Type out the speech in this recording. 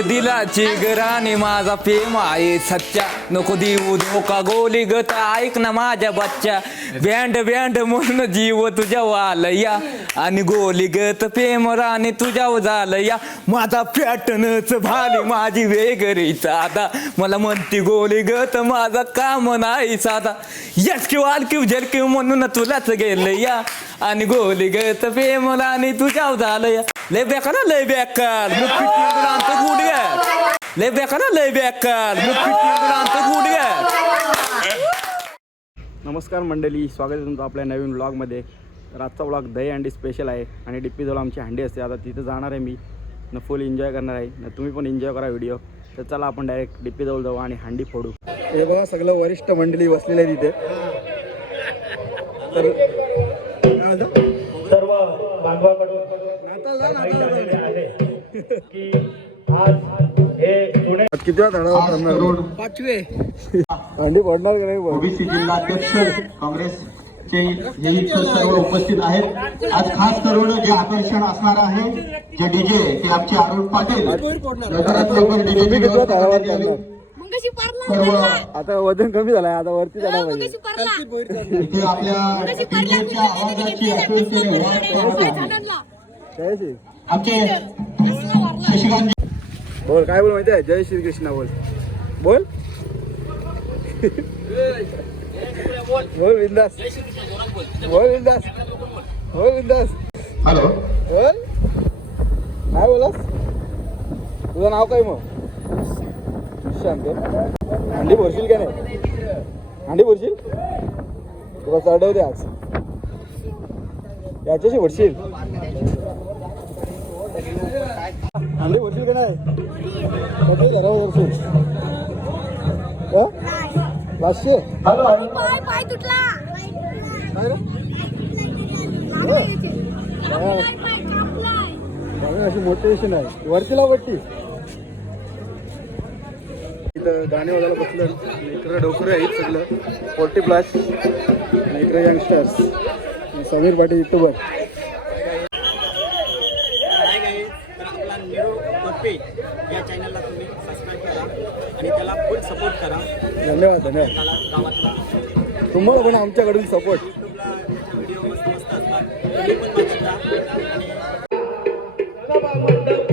दिलाची गराने माझा प्रेम आहे सच्चा. नको देऊ धोका गोली गत. ऐक ना माझ्या बच्चा. बँड बँड म्हणून जीव तुझ्या वालया. आणि गोली गत प्रेम तुझ्यावर झालं या. माझा पॅटर्नच भाली माझी वेगळी साधा. मला म्हणती गोली गत माझा काम नाही साधा. यस किंवा किव झलकिव म्हणून तुलाच गेलं या. आणि गोली गत प्रेम राणी तुझ्या झालं या. लय बेकार ना लय बेकार. मग पिटी लय बेकार ना लय बेकार. मग पिटी गुडघ्या नमस्कार मंडळी स्वागत आहे तुमचं आपल्या नवीन ब्लॉगमध्ये तर आजचा व्लॉग दही अंडी स्पेशल आहे आणि डिप्पीजवळ आमची हंडी असते. आता तिथं जाणार आहे मी. न फुल एन्जॉय करणार आहे. न तुम्ही पण एन्जॉय करा व्हिडिओ तर चला आपण डायरेक्ट डिप्पीजवळ जाऊ आणि हंडी फोडू. हे बघा सगळं वरिष्ठ मंडळी बसलेले आहे तिथे तर? सर्व किती पाचवे हंडी फोडणार का नाही? ओबीसी जिल्हाध्यक्ष काँग्रेसचे हे इथं सर्व उपस्थित आहेत. आज खास करून जे आकर्षण असणार आहे जे डीजे ते आमचे अरुण पाटील. लवकरात लवकर डीजे सर्व आता वजन कमी झालंय आता वरती जाणार पाहिजे मंगाशी पारला इथे आपल्या डीजेच्या आवाजाची. जय श्री आमचे शशिकांत बोल काय बोल माहिती आहे? जय श्री कृष्ण बोल. बोल. बोल बिंदास बोल बिंदास बोल बिंदास हॅलो बोल काय बोलास तुझं नाव काय मग शांत हंडी भरशील का नाही हंडी भरशील तुला चढवते आज याच्याशी भरशील हंडी भरशील का नाही घरावर भरशील पाचशे पाय पाय तुटला. काय रे? अशी मोटिवेशन आहे वरतीला पट्टी इथं गाणे वाजायला बसलं इकडे डोकरे आहेत सगळं. फोर्टी प्लस आणि इकडे यंगस्टर्स समीर पाटील युट्यूबर निरो कोट्पे या चॅनलला तुम्ही सबस्क्राईब करा आणि त्याला फुल सपोर्ट करा. धन्यवाद धन्यवाद. त्याला गावातला तुम्हाला पण आमच्याकडून सपोर्ट यूट्यूबला व्हिडिओ मस्त मस्त असतात. तुम्ही पण बघत